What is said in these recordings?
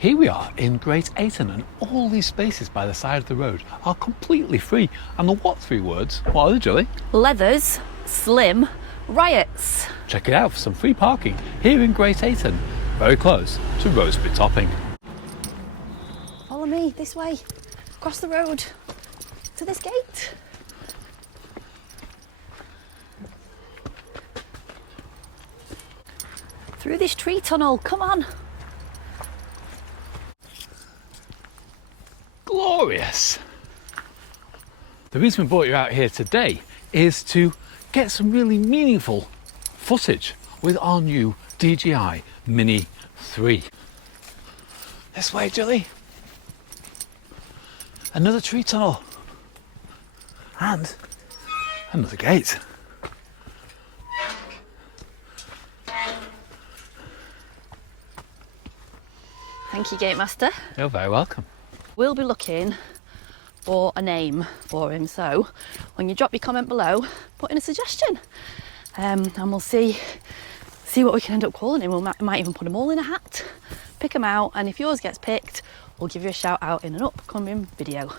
Here we are in Great Ayton, and all these spaces by the side of the road are completely free. And the what three words? What are they, Julie? Leathers, slim, riots. Check it out for some free parking here in Great Ayton, very close to Roseby Topping. Follow me this way, across the road to this gate. Through this tree tunnel, come on. Glorious! The reason we brought you out here today is to get some really meaningful footage with our new DJI MINI 3. This way, Julie. Another tree tunnel. And another gate. Thank you, Gate Master. You're very welcome. We'll be looking for a name for him, so when you drop your comment below, put in a suggestion, and we'll see what we can end up calling him. We might even put them all in a hat, pick them out, and if yours gets picked, we'll give you a shout out in an upcoming video.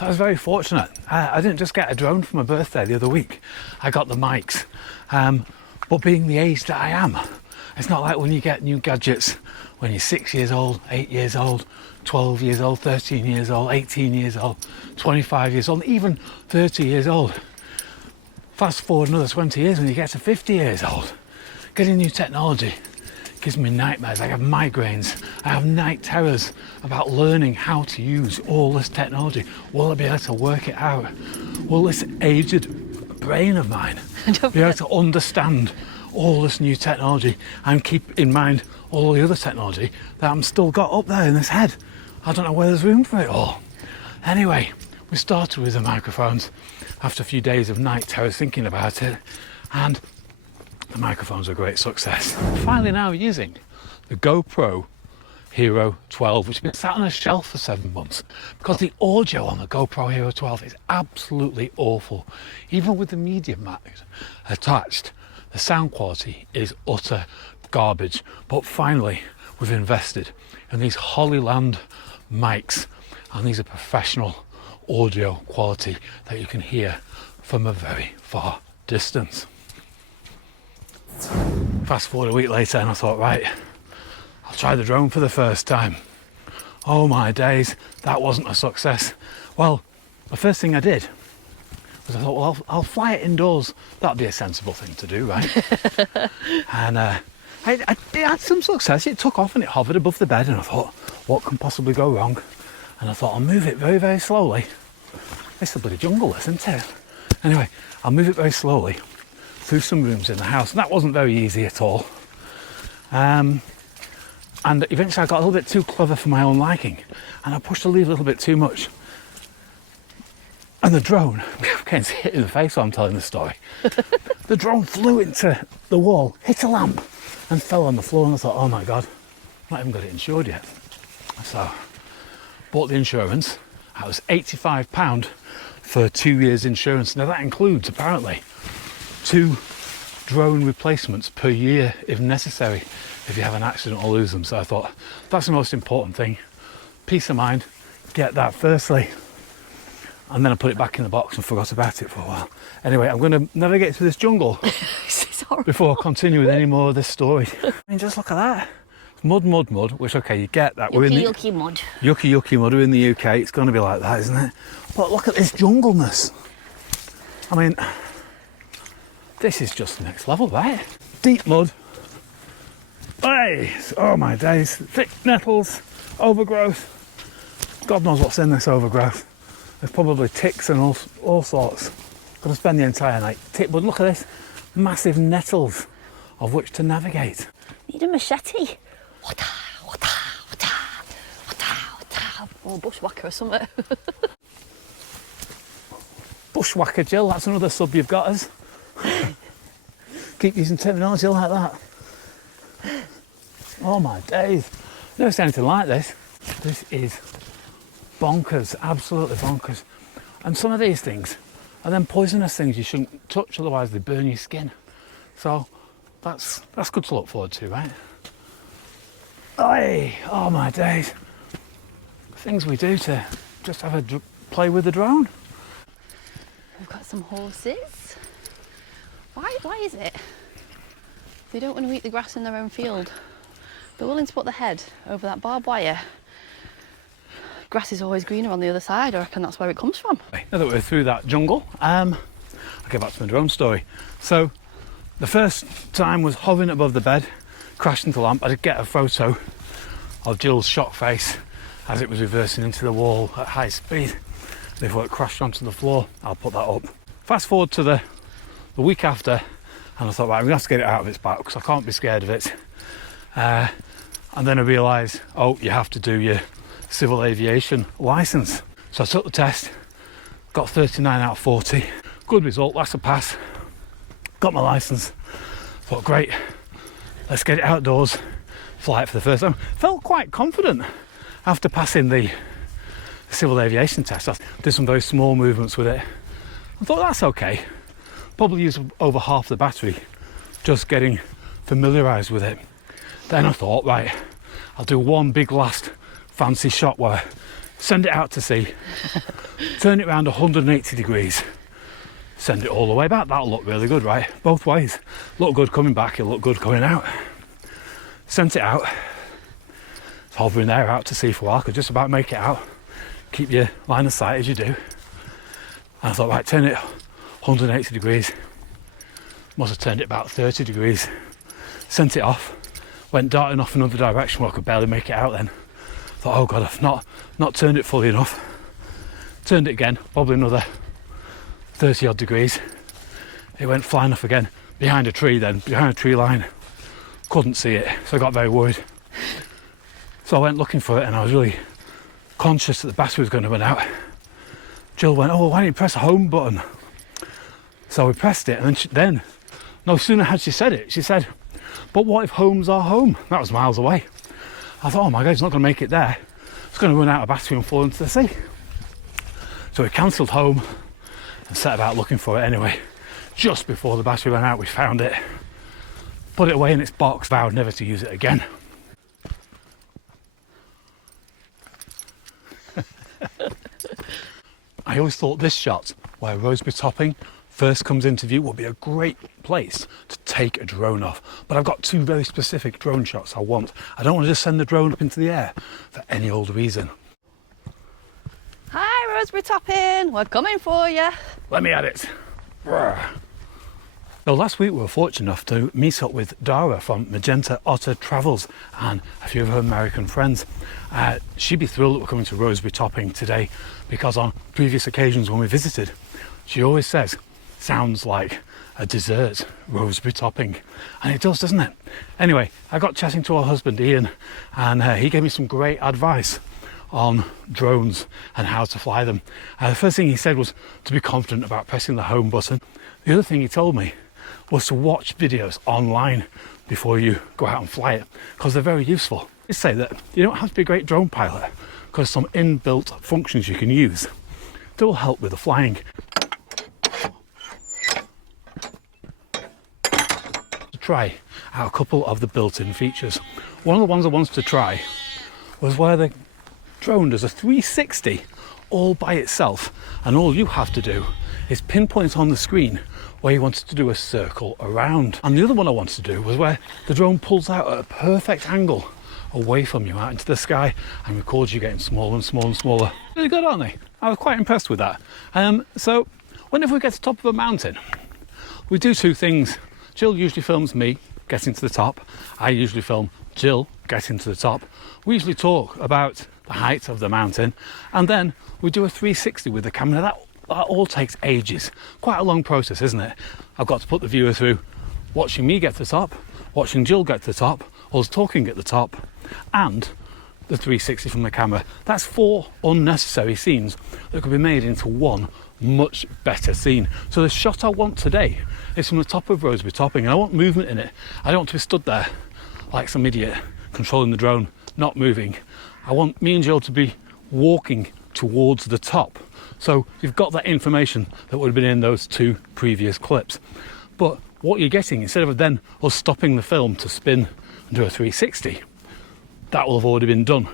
I was very fortunate. I didn't just get a drone for my birthday the other week. I got the mics. But being the age that I am, it's not like when you get new gadgets when you're 6 years old, 8 years old, 12 years old, 13 years old, 18 years old, 25 years old, even 30 years old. Fast forward another 20 years when you get to 50 years old. Getting new technology gives me nightmares. I have migraines. I have night terrors about learning how to use all this technology. Will I be able to work it out? Will this aged brain of mine be able to understand all this new technology and keep in mind all the other technology that I'm still got up there in this head? I don't know where there's room for it all. Anyway, we started with the microphones after a few days of night terrors thinking about it, and the microphones are a great success. Finally now using the GoPro Hero 12, which has been sat on a shelf for 7 months because the audio on the GoPro Hero 12 is absolutely awful. Even with the media mic attached, the sound quality is utter garbage. But finally, we've invested in these Hollyland mics, and these are professional audio quality that you can hear from a very far distance. Fast forward a week later, and I thought, right, I'll try the drone for the first time. Oh my days, that wasn't a success. Well, the first thing I did was I thought, well, I'll fly it indoors. That'd be a sensible thing to do, right? And it had some success. It took off and it hovered above the bed, and I thought, what can possibly go wrong? And I thought, I'll move it very, very slowly. It's a bloody jungle, isn't it? Anyway, I'll move it very slowly through some rooms in the house, and that wasn't very easy at all. And eventually I got a little bit too clever for my own liking, and I pushed the lever a little bit too much. And the drone, getting hit in the face while I'm telling the story. The drone flew into the wall, hit a lamp, and fell on the floor, and I thought, oh my God, I've not even got it insured yet. So, bought the insurance. That was £85 for 2 years insurance. Now that includes, apparently, 2 drone replacements per year if necessary, if you have an accident or lose them. So I thought, that's the most important thing. Peace of mind, get that firstly. And then I put it back in the box and forgot about it for a while. Anyway, I'm going to navigate through this jungle before I continue with any more of this story. I mean, just look at that. It's mud, mud, mud, which, okay, you get that. We're in the yucky mud. Yucky, yucky mud. We're in the UK. It's going to be like that, isn't it? But look at this jungleness. I mean, this is just the next level, right? Deep mud. Hey, oh my days. Thick nettles, overgrowth. God knows what's in this overgrowth. There's probably ticks and all sorts. Gonna spend the entire night. But look at this, massive nettles of which to navigate. Need a machete. Or bushwhacker or something. Bushwhacker, Jill, that's another sub you've got us. Keep using terminology like that. Oh my days. Never seen anything like this. This is bonkers, absolutely bonkers. And some of these things are then poisonous things you shouldn't touch, otherwise they burn your skin. So that's good to look forward to, right? Hey, oh my days. Things we do to just have a play with the drone. We've got some horses. Why is it? They don't want to eat the grass in their own field. They're willing to put their head over that barbed wire. Grass is always greener on the other side. I reckon that's where it comes from. Now that we're through that jungle, I'll get back to my drone story. So the first time was hovering above the bed, crashed into the lamp. I did get a photo of Jill's shock face as it was reversing into the wall at high speed before it crashed onto the floor. I'll put that up. Fast forward to the week after, and I thought, right, I'm gonna have to get it out of its back because I can't be scared of it. And then I realised, oh, you have to do your civil aviation licence. So I took the test, got 39 out of 40. Good result, that's a pass. Got my licence. Thought, great, let's get it outdoors, fly it for the first time. Felt quite confident after passing the civil aviation test. I did some very small movements with it. I thought, that's okay. Probably used over half the battery just getting familiarised with it. Then I thought, right, I'll do one big last fancy shot where I send it out to sea, turn it around 180 degrees, send it all the way back. That'll look really good, right? Both ways. Look good coming back, it'll look good coming out. Sent it out, hovering there out to sea for a while, could just about make it out. Keep your line of sight as you do. And I thought, right, turn it 180 degrees. Must have turned it about 30 degrees. Sent it off. Went darting off another direction where I could barely make it out then. Thought, oh God, I've not turned it fully enough. Turned it again, probably another 30 odd degrees. It went flying off again, behind a tree then, behind a tree line. Couldn't see it, so I got very worried. So I went looking for it and I was really conscious that the battery was going to run out. Jill went, oh, why didn't you press the home button? So we pressed it, and then no sooner had she said it, she said, but what if homes are home? That was miles away. I thought, oh my God, it's not going to make it there. It's going to run out of battery and fall into the sea. So we cancelled home and set about looking for it anyway. Just before the battery ran out, we found it, put it away in its box, vowed never to use it again. I always thought this shot, where Rosebery Topping first comes into view, would be a great place to take a drone off. But I've got two very specific drone shots I want. I don't want to just send the drone up into the air for any old reason. Hi, Rosebery Topping, we're coming for you. Let me at it. So last week we were fortunate enough to meet up with Dara from Magenta Otter Travels and a few of her American friends. She'd be thrilled that we're coming to Rosebery Topping today because on previous occasions when we visited, she always says, sounds like a dessert, Rosebery Topping. And it does, doesn't it? Anyway, I got chatting to her husband Ian and he gave me some great advice on drones and how to fly them. The first thing he said was to be confident about pressing the home button. The other thing he told me was to watch videos online before you go out and fly it, because they're very useful. They say that you don't have to be a great drone pilot, because some inbuilt functions you can use that will help with the flying. To try out a couple of the built-in features. One of the ones I wanted to try was where the drone does a 360 all by itself, and all you have to do is pinpoint on the screen where you wanted to do a circle around. And the other one I wanted to do was where the drone pulls out at a perfect angle away from you out into the sky and records you getting smaller and smaller and smaller. Really good, aren't they? I was quite impressed with that. So whenever we get to the top of a mountain, we do two things. Jill usually films me getting to the top. I usually film Jill getting to the top. We usually talk about the height of the mountain, and then we do a 360 with the camera. That all takes ages. Quite a long process, isn't it? I've got to put the viewer through watching me get to the top, watching Jill get to the top, us talking at the top, and the 360 from the camera. That's 4 unnecessary scenes that could be made into one much better scene. So the shot I want today is from the top of Rosebery Topping, and I want movement in it. I don't want to be stood there like some idiot controlling the drone, not moving. I want me and Jill to be walking towards the top. So you've got that information that would have been in those 2 previous clips. But what you're getting, instead of then us stopping the film to spin and do a 360, that will have already been done.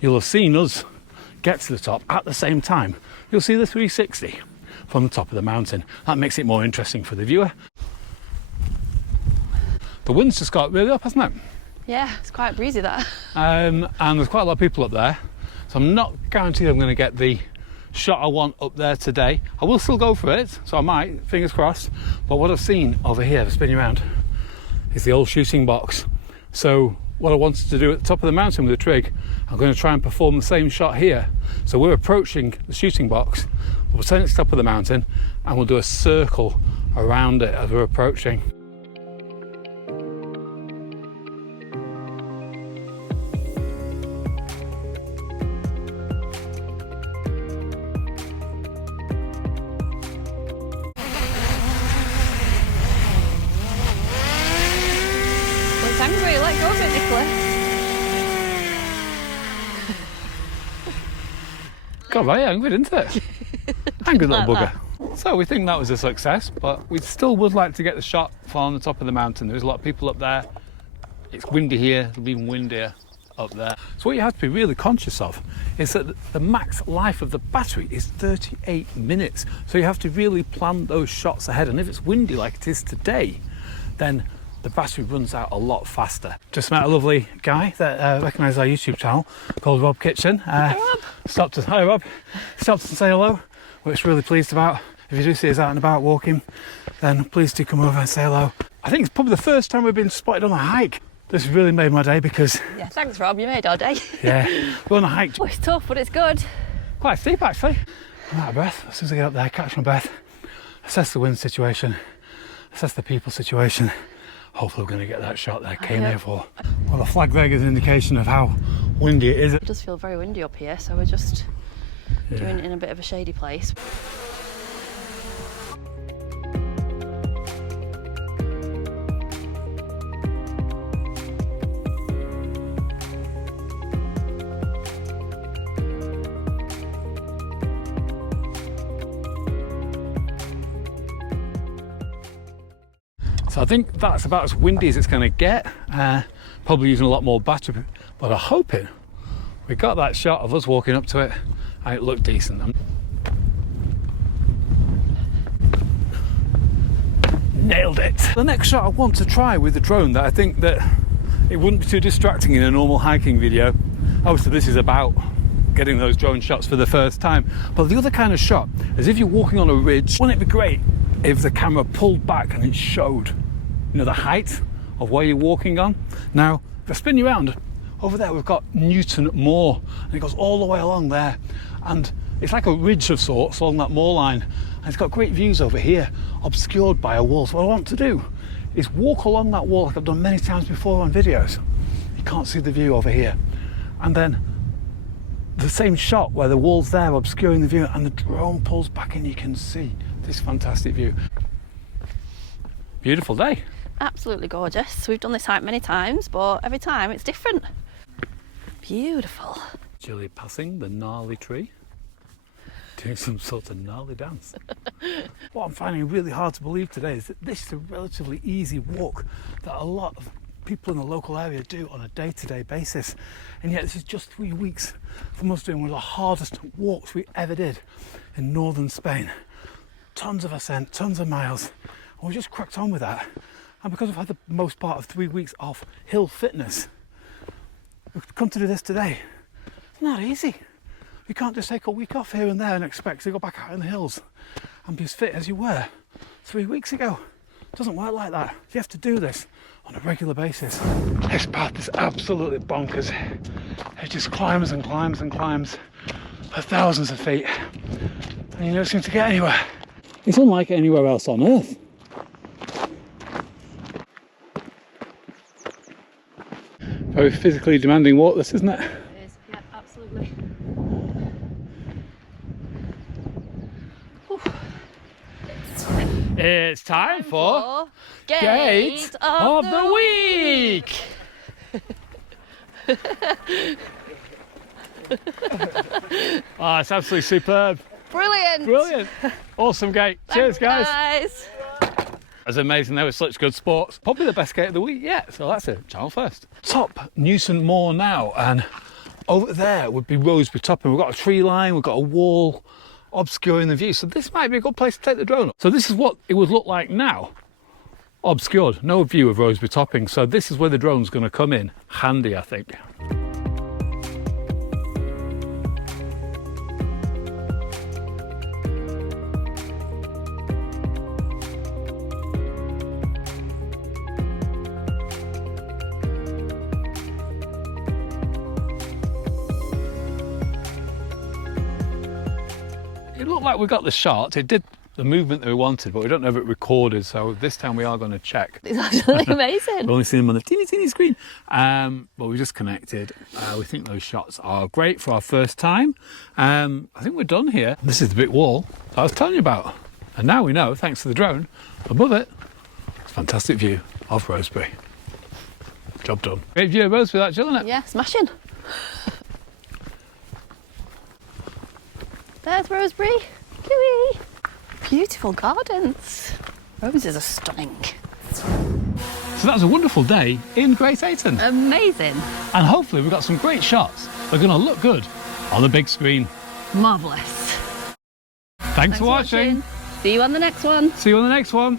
You'll have seen us get to the top at the same time. You'll see the 360 from the top of the mountain. That makes it more interesting for the viewer. The wind's just got really up, hasn't it? Yeah, it's quite breezy that. And there's quite a lot of people up there, so I'm not guaranteed I'm going to get the shot I want up there today. I will still go for it, so I might, fingers crossed. But what I've seen over here, the spinning around, is the old shooting box. So what I wanted to do at the top of the mountain with the trig, I'm going to try and perform the same shot here. So we're approaching the shooting box, we'll turn it to the top of the mountain, and we'll do a circle around it as we're approaching. Angry, let go of it, Nicola. Got very angry, didn't it? Angry little Like bugger. So we think that was a success, but we still would like to get the shot from the top of the mountain. There's a lot of people up there. It's windy here, it'll be even windier up there. So what you have to be really conscious of is that the max life of the battery is 38 minutes. So you have to really plan those shots ahead. And if it's windy like it is today, then the battery runs out a lot faster. Just met a lovely guy that recognised our YouTube channel called Rob Kitchen. Hi, Rob. Hi Rob. Stopped and say hello, which we're really pleased about. If you do see us out and about walking, then please do come over and say hello. I think it's probably the first time we've been spotted on a hike. This really made my day because... Yeah, thanks Rob, you made our day. Yeah, we're on a hike. Oh, it's tough, but it's good. Quite steep actually. I'm out of breath. As soon as I get up there, catch my breath, assess the wind situation, assess the people situation. Hopefully we're going to get that shot that I came here for. Well, the flag there gives an indication of how windy it is. It does feel very windy up here, so we're just doing it in a bit of a shady place. So I think that's about as windy as it's going to get. Probably using a lot more battery, but I'm hoping we got that shot of us walking up to it and it looked decent. Nailed it. The next shot I want to try with the drone that I think that it wouldn't be too distracting in a normal hiking video. Obviously this is about getting those drone shots for the first time. But the other kind of shot is if you're walking on a ridge, wouldn't it be great if the camera pulled back and it showed, you know, the height of where you're walking on? Now, if I spin you around, over there we've got Newton Moor, and it goes all the way along there, and it's like a ridge of sorts along that moor line, and it's got great views over here, obscured by a wall. So what I want to do is walk along that wall like I've done many times before on videos. You can't see the view over here. And then the same shot where the wall's there obscuring the view and the drone pulls back and you can see this fantastic view. Beautiful day. Absolutely gorgeous. We've done this hike many times, but every time it's different. Beautiful. Jilly passing the gnarly tree, doing some sort of gnarly dance. What I'm finding really hard to believe today is that this is a relatively easy walk that a lot of people in the local area do on a day-to-day basis, and yet this is just 3 weeks from us doing one of the hardest walks we ever did in northern Spain. Tons of ascent, tons of miles, and we just cracked on with that. And because we've had the most part of 3 weeks of hill fitness, we've come to do this today. It's not easy. You can't just take a week off here and there and expect to go back out in the hills and be as fit as you were 3 weeks ago. It doesn't work like that. You have to do this on a regular basis. This path is absolutely bonkers. It just climbs and climbs and climbs for thousands of feet, and you don't seem to get anywhere. It's unlike anywhere else on Earth. Very physically demanding walk this, isn't it? It is, yeah, absolutely. Whew. It's time for Gate of the Week! Oh, it's absolutely superb. Brilliant. Brilliant. Awesome gate. Cheers, Thanks, guys. That's amazing. They were such good sports. Probably the best gate of the week yet. So that's it. Channel first. Top Newton Moor now, and over there would be Rosebery Top, and we've got a tree line, we've got a wall obscuring the view. So this might be a good place to take the drone up. So this is what it would look like now. Obscured, no view of Rosebery Topping. So this is where the drone's going to come in handy, I think. It looked like we got the shot. It did the movement that we wanted, but we don't know if it recorded. So this time we are going to check. It's actually amazing. We've only seen them on the teeny screen. But we just connected. We think those shots are great for our first time. I think we're done here. This is the big wall I was telling you about. And now we know, thanks to the drone, above it, it's a fantastic view of Rosebery. Job done. Great view of Rosebery, that, isn't it? Yeah, smashing. There's Rosebery. Cooey. Beautiful gardens. Roses are stunning. So that was a wonderful day in Great Ayton. Amazing. And hopefully we've got some great shots. They're going to look good on the big screen. Marvellous. Thanks for watching. See you on the next one. See you on the next one.